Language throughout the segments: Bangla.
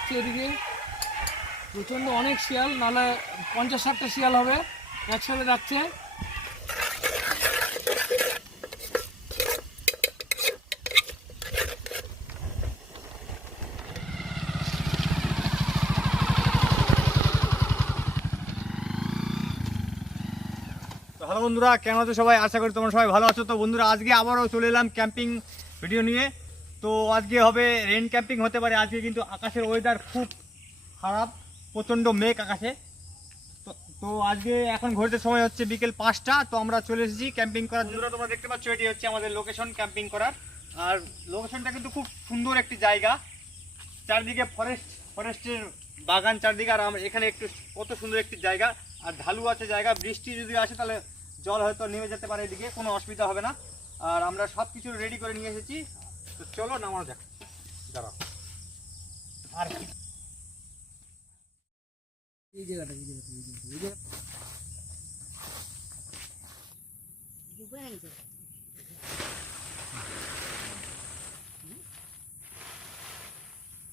যাচ্ছে এদিকে প্রচণ্ড অনেক শিয়াল, নাহলে 50-60টা শিয়াল হবে একসাথে যাচ্ছে। তো হ্যালো বন্ধুরা, কেমন আছো সবাই? আশা করি তোমরা সবাই ভালো আছো। তো বন্ধুরা, আজকে আবারও চলে এলাম ক্যাম্পিং ভিডিও নিয়ে। তো আজকে হবে রেন ক্যাম্পিং হতে পারে। আজকে কিন্তু আকাশের ওয়েদার খুব খারাপ, প্রচণ্ড মেঘ আকাশে। তো তো আজকে এখন ঘড়িতে সময় হচ্ছে বিকেল 5টা। তো আমরা চলে এসেছি ক্যাম্পিং করার জন্য। তোমরা দেখতে পাচ্ছ এটি হচ্ছে আমাদের লোকেশন ক্যাম্পিং করার। আর লোকেশনটা কিন্তু খুব সুন্দর একটি জায়গা, চারদিকে ফরেস্টের বাগান চারদিকে। আর আমরা এখানে একটু কত সুন্দর একটি জায়গা, আর ঢালু আছে জায়গা। বৃষ্টি যদি আসে তাহলে জল হয়তো নেমে যেতে পারে, এদিকে কোনো অসুবিধা হবে না। আর আমরা সব কিছু রেডি করে নিয়ে এসেছি। তো চলো নামানো যাক। দাঁড়াও, আর এই জায়গাটা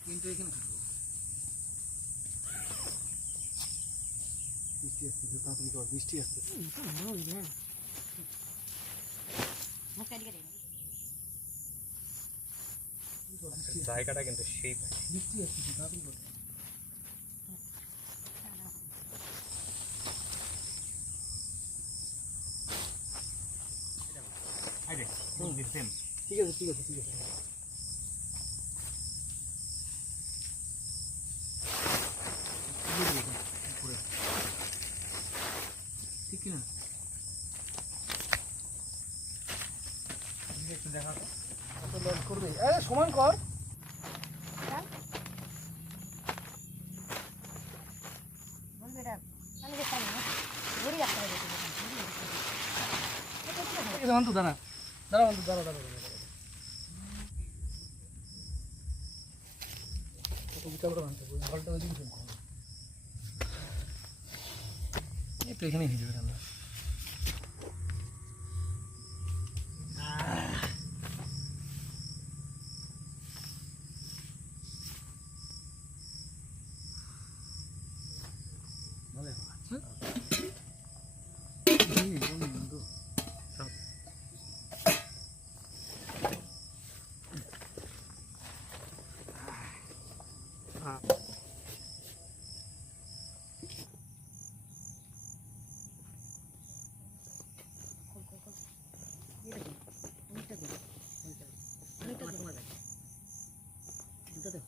কিন্তু এখানে বৃষ্টি আসতেছে, তাড়াতাড়ি কর, বৃষ্টি আসতেছে। জায়গাটা কিন্তু সেই বৃষ্টি আসতেছে, তাড়াতাড়ি কর। ঠিক আছে ঠিক আছে ঠিক আছে। ঠিক কিনা একটু দেখা কত লঞ্চ করবে? সমান কর। দাঁড়া দাঁড়া দাঁড়া দাঁড়া দাঁড়া কত বিকাল করে আনতে ঘরটা ওই দিন এই তো এখানেই হয়ে যাবে রান্না।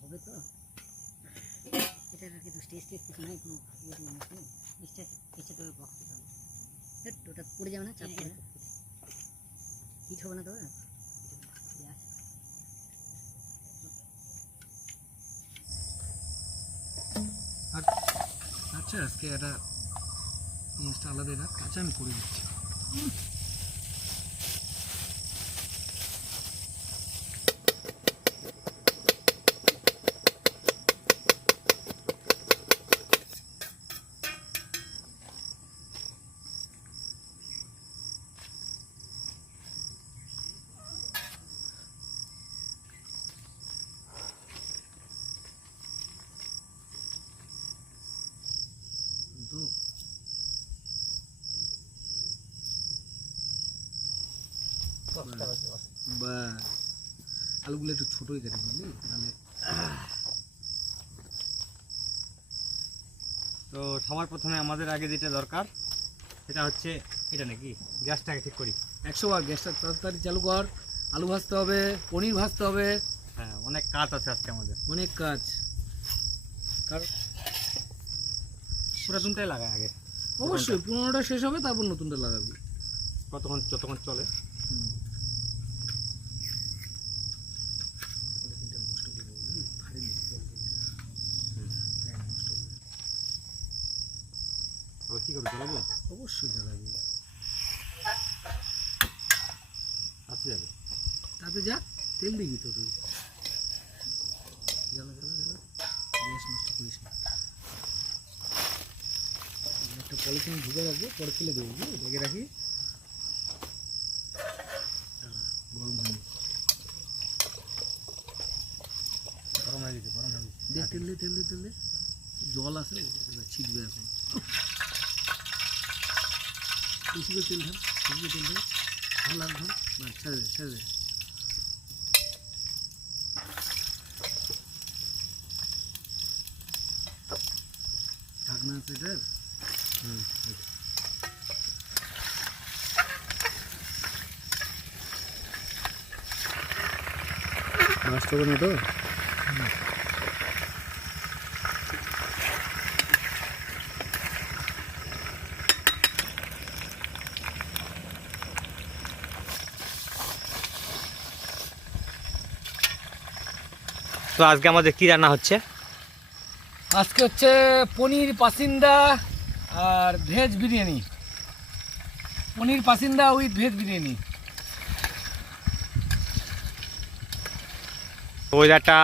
হবে তো এটা কিন্তু টেস্ট কিছু নাই, কোনো ওটা পড়ে যাবে না, চাপ পড়ে হিট হবে না তবে। আচ্ছা আজকে এটা জিনিসটা আলাদা রাখ, আচ্ছা আমি করে দিচ্ছি। বা আলুগুলো একটু ছোটই কেটে বুঝলি, তাহলে। তো সবার প্রথমে আমাদের আগে যেটা দরকার সেটা হচ্ছে এটা, নাকি গ্যাসটাকে ঠিক করি। 100 বার গ্যাসটা তাড়াতাড়ি চালু কর। আলু ভাজতে হবে, পনির ভাজতে হবে। হ্যাঁ, অনেক কাজ আছে আজকে আমাদের, অনেক কাজ। কারণ পুরাতনটাই লাগায় আগে। অবশ্যই পুরোনোটা শেষ হবে, তারপর নতুনটা লাগাবি। যতক্ষণ চলে। কি করবো, জ্বালাবো? অবশ্যই জ্বালাবি। আসতে যাবে তাতে যা তেল দিবি তো তুই। জ্বালা জ্বালা জ্বালা, গ্যাস নষ্ট করিস না। একটা পলিথিন ঢুকে রাখবো, পরে ফেলে দেবো, ঢেকে রাখি। গরম হয়ে গেছে, গরম হয়ে গেছে। দেখ তেলে তেলে তেলে জল আছে এবার ছিটবে এখন বেশি করে তেল ঢাল বেশি করে তেল ঢাল ভালো লাগবে না ছেড়ে দে ছেড়ে দে ঢাকনা আছে এটার নষ্ট হবে না তো তো আজকে আমাদের কি রান্না হচ্ছে? আজকে হচ্ছে পনির পাসিন্দা আর veg biryani paneer pasanda with veg biryani ওয়েদারটা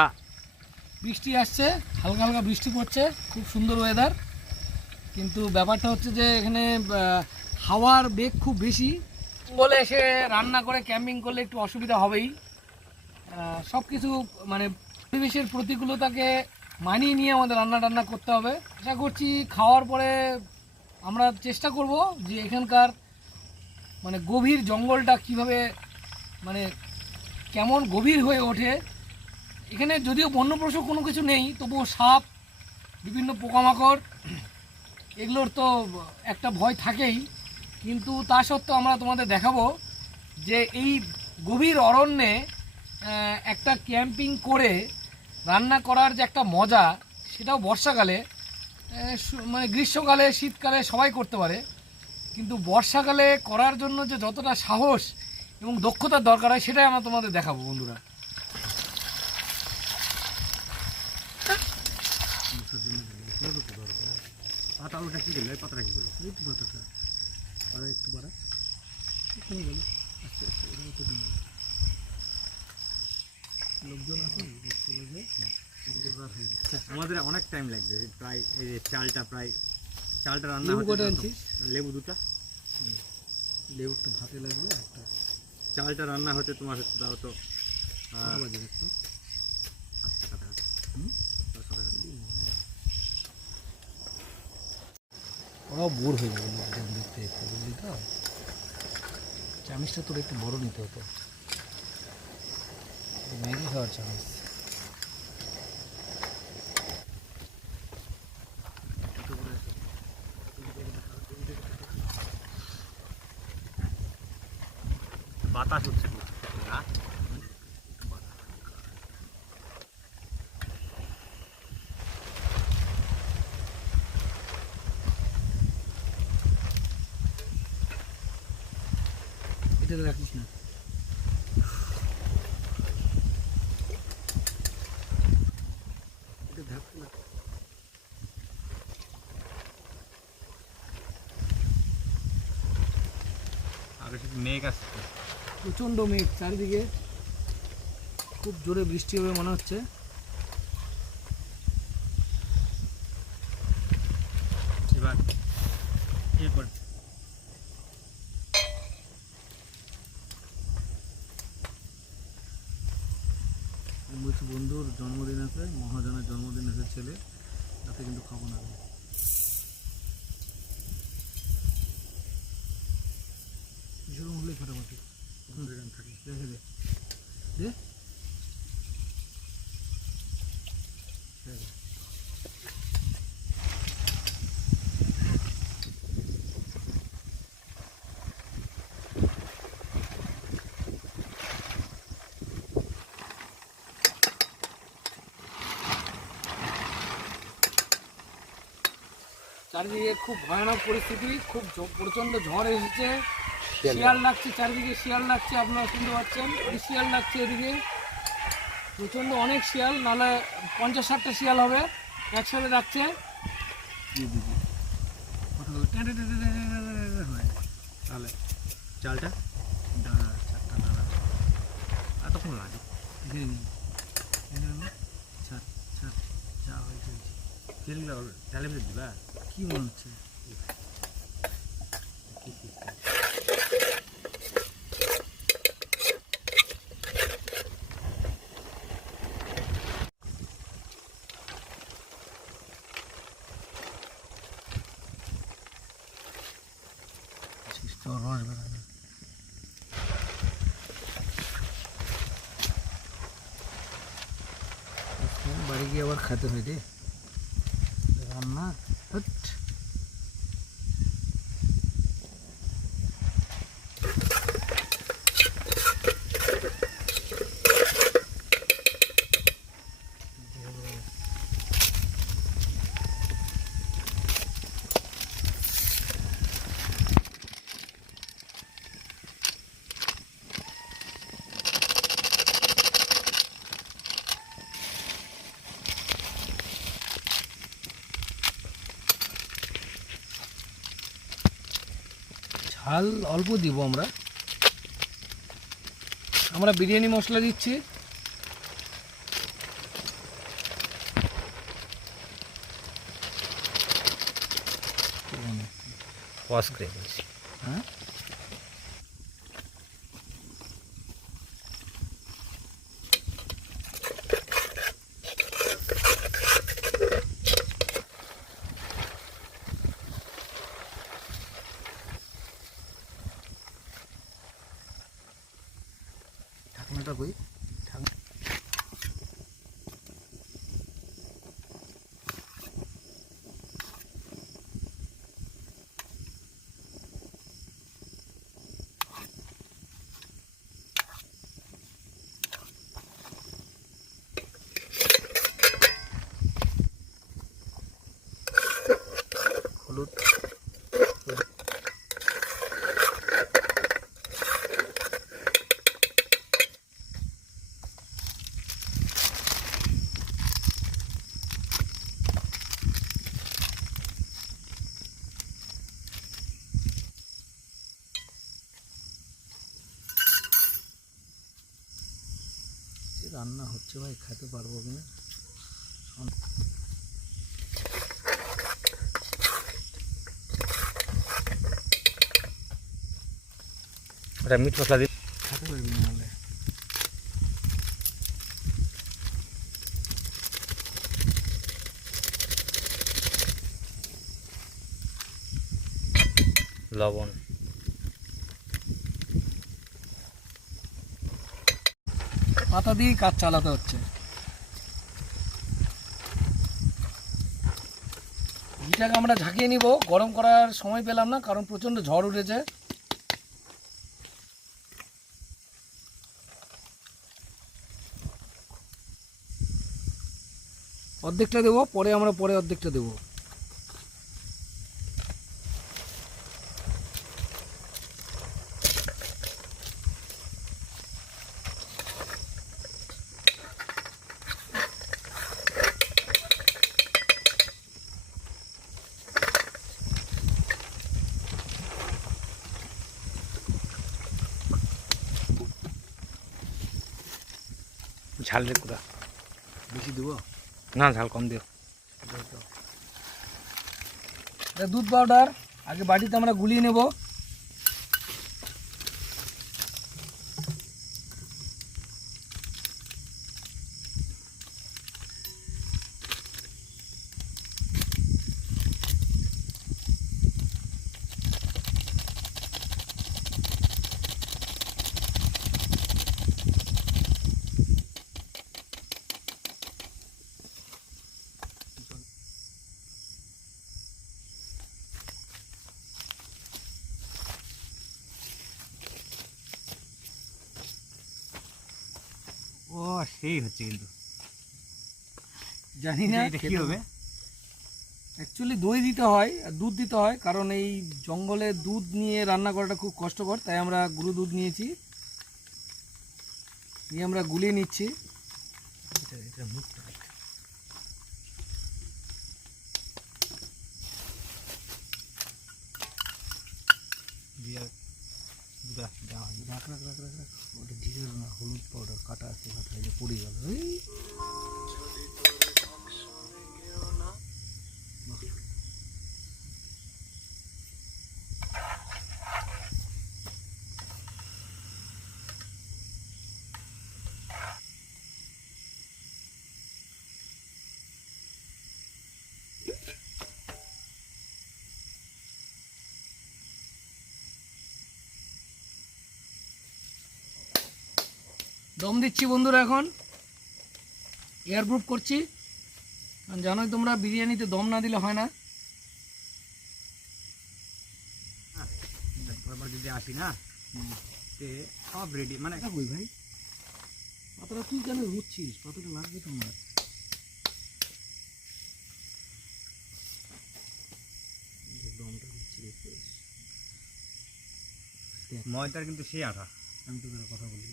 বৃষ্টি আসছে হালকা হালকা বৃষ্টি পড়ছে খুব সুন্দর ওয়েদার কিন্তু ব্যাপারটা হচ্ছে যে এখানে হাওয়ার বেগ খুব বেশি বলে এসে রান্না করে ক্যাম্পিং করলে একটু অসুবিধা হবেই সব কিছু মানে পরিবেশের প্রতিকূলতাকে মানিয়ে নিয়ে আমাদের রান্না টান্না করতে হবে আশা করছি খাওয়ার পরে আমরা চেষ্টা করব যে এখানকার মানে গভীর জঙ্গলটা কিভাবে মানে কেমন গভীর হয়ে ওঠে এখানে যদিও বন্যপ্রাণী কোনো কিছু নেই তবুও সাপ বিভিন্ন পোকামাকড় এগুলোর তো একটা ভয় থাকেই কিন্তু তা সত্ত্বেও আমরা তোমাদের দেখাবো যে এই গভীর অরণ্যে একটা ক্যাম্পিং করে রান্না করার যে একটা মজা সেটাও বর্ষাকালে মানে গ্রীষ্মকালে শীতকালে সবাই করতে পারে কিন্তু বর্ষাকালে করার জন্য যে যতটা সাহস এবং দক্ষতার দরকার হয় সেটাই আমরা তোমাদের দেখাবো বন্ধুরা পাতা ওটা কি করলো পাতাটা কি করলো একটু পাতাটা পাড়া একটু পাড়া কমে গেল আস্তে আস্তে এরকম তো দিন লোকজন আছে চলে যায় আমাদের অনেক টাইম লাগবে প্রায় এই যে চালটা রান্না লেবু হতে কটা তো- আনছিস লেবু দুটা লেবু একটু ভাতে লাগবে একটা চালটা রান্না হতে তোমার হচ্ছে তাও তো কত বাজে একটু ওরাও বোর হয়ে যাবে লোকজন দেখতে দেখতে বুঝলি তো চামিচটা তোর একটু বড় নিতে হতো ম্যাগি খাওয়ার চামিচ বাতাস হচ্ছে না এটা রাখিস না এটা ঢাকনা আগে শুধু মেঘ আসছে প্রচণ্ড মেঘ চারিদিকে খুব জোরে বৃষ্টি হবে মনে হচ্ছে এবার এরপর বলছি বন্ধুর জন্মদিন আছে মহাজনের জন্মদিন আছে ছেলে তাতে কিন্তু খাবো না সেরকম হলে ফাটাফাটি থাকে রেখে দে দে চারিদিকে খুব ভয়ানক পরিস্থিতি খুব প্রচণ্ড ঝড় এসেছে শিয়াল লাগছে চারিদিকে শিয়াল লাগছে আপনারা শুনতে পাচ্ছেন শিয়াল লাগছে এদিকে প্রচণ্ড অনেক শিয়াল নাহলে 50-60টা শিয়াল হবে একসাথে যাচ্ছে তাহলে চালটা দাঁড়া 4টা দাঁড়া এতক্ষণ লাগে এখানে নেই এখানে ছাড় ছাড় যা হয়েছে তেলগুলো চালের ভিতরে দিবা কী মনে হচ্ছে রস বেরোবে। বাড়ি গিয়ে আবার খেতে হয় রে রান্না। হট। ঝাল অল্প দিব আমরা। আমরা বিরিয়ানি মশলা দিচ্ছি। ওয়াশ করে দিয়েছি। হ্যাঁ, ঢাকনাটা কই? হলুদ। রান্না হচ্ছে ভাই, খেতে পারবো কিনা। এটা মিট মশলা দিই। খেতে পারবি না হলে। লবণ। পাতা দিয়েই কাজ চালাতে হচ্ছে। ঘিটাকে আমরা ঝাঁকিয়ে নিব, গরম করার সময় পেলাম না কারণ প্রচণ্ড ঝড় উঠেছে। অর্ধেকটা দেবো, পরে আমরা পরে অর্ধেকটা দেবো। ঝাল রে পুরা বেশি দেবো না, ঝাল কম দিও। এটা দুধ পাউডার, আগে বাটিতে আমরা গুলিয়ে নেব। ও সেই হচ্ছে কিন্তু। জানি না এটা কি হবে। অ্যাকচুয়ালি দই দিতে হয় আর দুধ দিতে হয়, কারণ এই জঙ্গলে দুধ নিয়ে রান্না করাটা খুব কষ্টকর, তাই আমরা গুঁড়ো দুধ নিয়েছি, নিয়ে আমরা গুলিয়ে নিচ্ছি। এটা মুখটা রাখ রাখ রাখ রাখ রাখ। ওটা জিরের না, হলুদ পাউডার কাটা আছে, কাটা এই যে পড়ে গেল। দম দিচ্ছি বন্ধুরা, এখন এয়ারপ্রুফ করছি, কারণ জানোই তোমরা বিরিয়ানিতে দম না দিলে হয় না। এবার যদি আসি না তে সব রেডি, মানে কই ভাই পাতাটা তুই কেন রুচ্ছিস, পাতাটা লাগবে তোমার। দমটা দিচ্ছি ময়দার কিন্তু সেই আঠা। আমি তোকে একটা কথা বলি,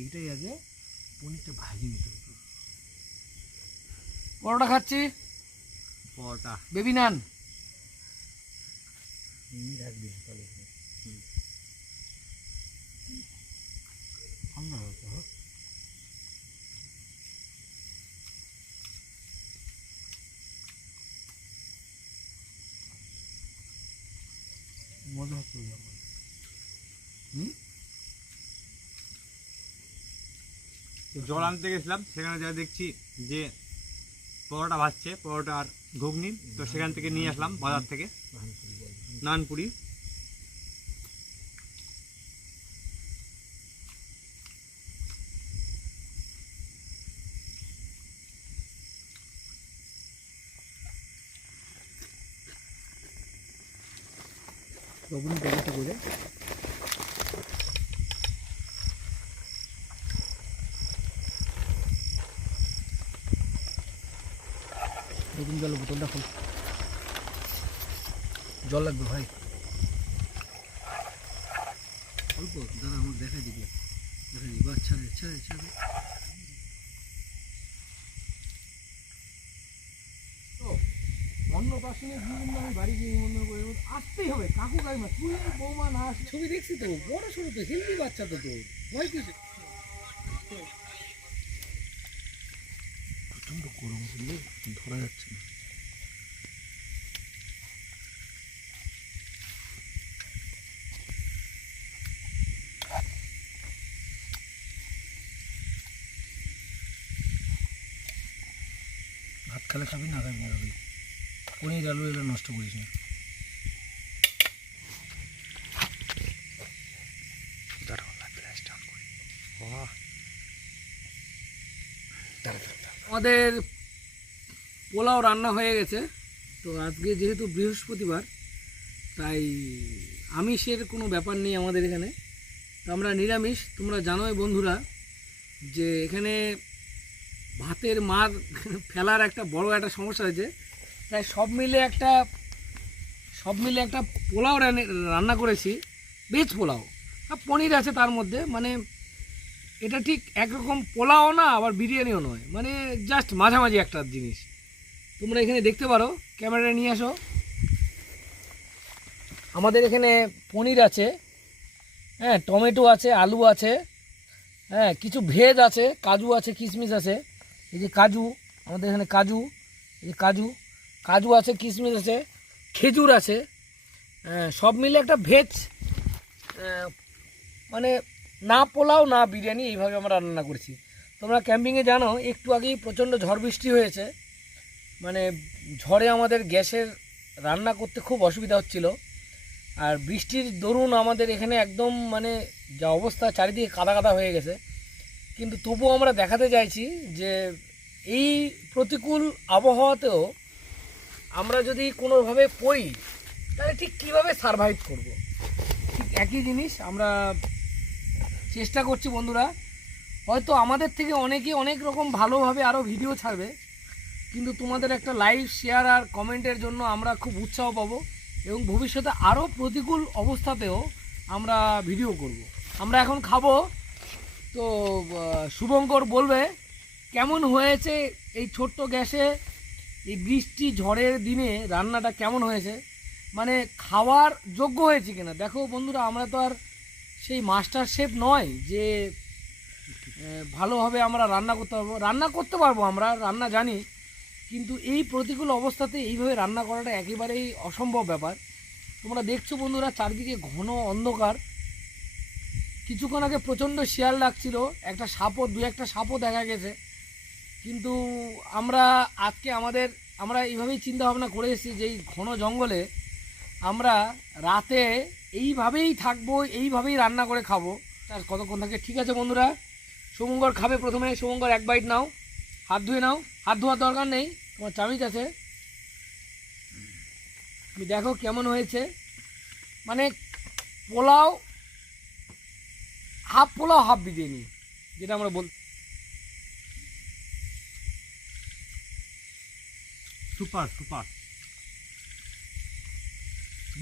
এইটাই আগে পনিরটা ভাজি নিতে হতো। পরোটা খাচ্ছি, পরোটা বেবি নান। মজা হচ্ছে জল আনতে গেছিলাম, সেখানে যা দেখছি যে পরোটা ভাজছে, পরোটা আর ঘুগনি, তো সেখান থেকে নিয়ে আসলাম বাজার থেকে নানপুরি। লবণ ব্যবস্থা করে নতুন জল বোতলটা খোল, জল লাগবে ভাই অল্প, দাঁড়া আমার দেখাই দিবি, বাস ছাড়ে ছাড়ে ছাড়ে। অন্নপ্রাশনে বিভিন্ন আমি বাড়ি গিয়ে নিমন্ত্রণ করে আসতেই হবে, কাকু কাকিমা তুই বৌমা না আসলে ছবি দেখছি তো, বড় সড়ো তো হেলদি বাচ্চা তো তোর ভয় কিছু। প্রচন্ড গরম হলে ধরা যাচ্ছে না। ভাত খেলে খাবি না খাবি না খাবি, পনির আলু এগুলো নষ্ট করিস না। আমাদের পোলাও রান্না হয়ে গেছে। তো আজকে যেহেতু বৃহস্পতিবার, তাই আমিষের কোনো ব্যাপার নেই আমাদের এখানে, তো আমরা নিরামিষ। তোমরা জানোই বন্ধুরা যে এখানে ভাতের মার ফেলার একটা বড় একটা সমস্যা হয়েছে, তাই সব মিলে একটা পোলাও রান্না করেছি, ভেজ পোলাও, আর পনির আছে তার মধ্যে। মানে এটা ঠিক একরকম পোলাও না, আবার বিরিয়ানিও নয়, মানে জাস্ট মাঝামাঝি একটা জিনিস। তোমরা এখানে দেখতে পারো, ক্যামেরা নিয়ে আসো। আমাদের এখানে পনির আছে, হ্যাঁ, টমেটো আছে, আলু আছে, হ্যাঁ, কিছু ভেজ আছে, কাজু আছে, কিশমিশ আছে। এই যে কাজু, আমাদের এখানে কাজু, এই যে কাজু আছে, কিশমিশ আছে, খেজুর আছে, সব মিলে একটা ভেজ, মানে না পোলাও না বিরিয়ানি, এইভাবে আমরা রান্না করছি। তোমরা ক্যাম্পিংয়ে জানো একটু আগেই প্রচণ্ড ঝড় বৃষ্টি হয়েছে, মানে ঝড়ে আমাদের গ্যাসের রান্না করতে খুব অসুবিধা হচ্ছিল। আর বৃষ্টির দরুন আমাদের এখানে একদম মানে যা অবস্থা, চারিদিকে কাদা কাদা হয়ে গেছে। কিন্তু তবুও আমরা দেখাতে চাইছি যে এই প্রতিকূল আবহাওয়াতেও আমরা যদি কোনোভাবে পড়ি তাহলে ঠিক কীভাবে সারভাইভ করব, ঠিক একই জিনিস আমরা চেষ্টা করছি বন্ধুরা। হয়তো আমাদের থেকে অনেকে অনেক রকম ভালোভাবে আরও ভিডিও ছাড়বে, কিন্তু তোমাদের একটা লাইক, শেয়ার আর কমেন্টের জন্য আমরা খুব উৎসাহ পাবো, এবং ভবিষ্যতে আরও প্রতিকূল অবস্থাতেও আমরা ভিডিও করব। আমরা এখন খাবো, তো শুভঙ্কর বলবে কেমন হয়েছে এই ছোট্ট গ্যাসে এই বৃষ্টি ঝড়ের দিনে রান্নাটা কেমন হয়েছে, মানে খাওয়ার যোগ্য হয়েছে কিনা। দেখো বন্ধুরা, আমরা তো আর সেই মাস্টার শেফ নয় যে ভালোভাবে আমরা রান্না করতে পারবো, আমরা রান্না জানি, কিন্তু এই প্রতিকূল অবস্থাতে এইভাবে রান্না করাটা একেবারেই অসম্ভব ব্যাপার। তোমরা দেখছো বন্ধুরা, চারদিকে ঘন অন্ধকার। কিছুক্ষণ আগে প্রচণ্ড শিয়াল ডাকছিল, দু একটা সাপও দেখা গেছে। কিন্তু আমরা এইভাবেই চিন্তা ভাবনা করে এসেছি যে এই ঘন জঙ্গলে আমরা রাতে এইভাবেই থাকবো, এইভাবেই রান্না করে খাবো। আর কতক্ষণ থাকে, ঠিক আছে বন্ধুরা, শুভঙ্কর খাবে প্রথমে। শুভঙ্কর এক বাইট নাও, হাত ধুয়ে নাও। হাত ধোয়ার দরকার নেই, তোমার চামচ আছে। তুমি দেখো কেমন হয়েছে, মানে পোলাও হাফ বিরিয়ানি, যেটা আমরা বল। Super super.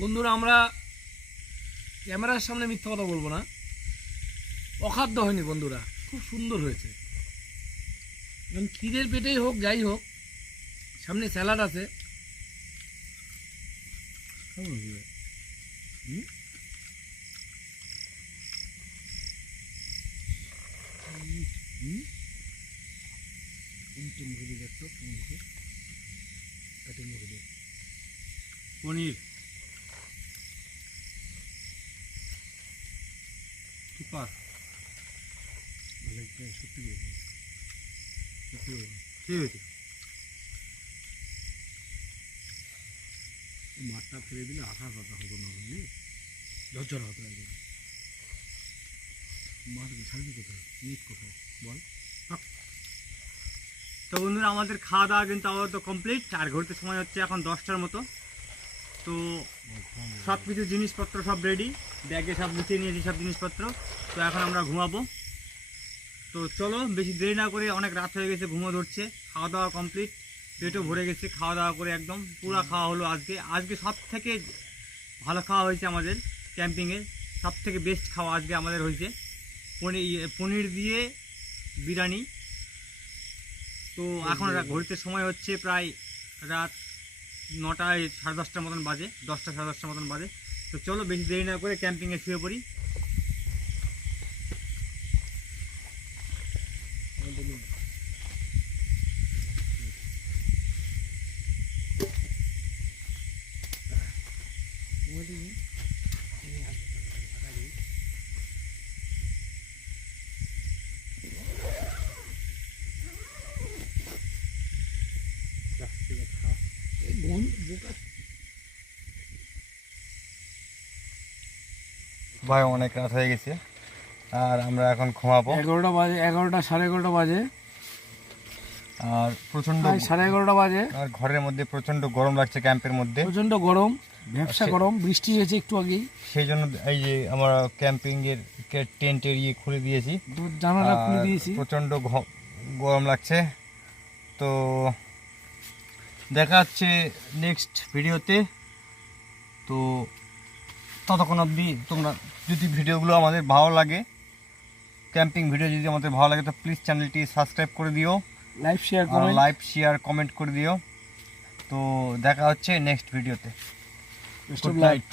বন্ধুরা, আমরা ক্যামেরার সামনে মিথ্যা কথা বলবো না, অখাদ্য হয়নি বন্ধুরা, খুব সুন্দর হয়েছে। এখন খিদের পেটেই হোক যাই হোক, সামনে স্যালাড আছে। পনির সুপার। সত্যি ঠিক আছে। মাঠটা ফেলে দিলে আসার কথা হতো না, বুঝলি, ঝরঝর হতো একদম। মাঠ ছাড়বি কোথায়, নিট কোথায় বল। তো বন্ধুরা, আমাদের খাওয়া দাওয়া কিন্তু আবার তো কমপ্লিট, আর ঘুরতে সময় হচ্ছে এখন 10টার মতো। তো সব কিছু জিনিসপত্র সব রেডি, ব্যাগে সব গুছিয়ে নিয়েছি সব জিনিসপত্র। তো এখন আমরা ঘুমাবো। তো চলো বেশি দেরি না করে, অনেক রাত হয়ে গেছে, ঘুমো ধরছে। খাওয়া দাওয়া কমপ্লিট, পেটও ভরে গেছে, খাওয়া দাওয়া করে একদম পুরো খাওয়া হলো। আজকে সব থেকে ভালো খাওয়া হয়েছে আমাদের ক্যাম্পিংয়ে, সব থেকে বেস্ট খাওয়া আজকে আমাদের হয়েছে পনির দিয়ে বিরিয়ানি। তো এখন ঘড়িতে সময় হচ্ছে প্রায় রাত 9টায় 10:30 মতন বাজে, 10টা 10:30 মতন বাজে। তো চলো বেশি দেরি না করে ক্যাম্পিংয়ে শুয়ে পড়ি। ভাই অনেক রাত হয়ে গেছে, আর আমরা এখন ঘুমাবো। 11টা বাজে, 11টা 11:30 বাজে, আর প্রচন্ড 11:30 বাজে। আর ঘরের মধ্যে প্রচন্ড গরম লাগছে, ক্যাম্পের মধ্যে প্রচন্ড গরম, ব্যবসা গরম, বৃষ্টি হয়েছে একটু আগেই, সেই জন্য এই যে আমরা ক্যাম্পিং এর টেন্টের খুলে দিয়েছি, জানালা খুলে দিয়েছি। প্রচন্ড গরম লাগছে। তো দেখা হচ্ছে নেক্সট ভিডিওতে। তো ততক্ষণ অবধি তোমরা যদি ভিডিওগুলো আমাদের ভালো লাগে, ক্যাম্পিং ভিডিও যদি আমাদের ভালো লাগে, তো প্লিজ চ্যানেলটি সাবস্ক্রাইব করে দিও, লাইভ শেয়ার কমেন্ট করে দিও। তো দেখা হচ্ছে নেক্সট ভিডিওতে। Good night.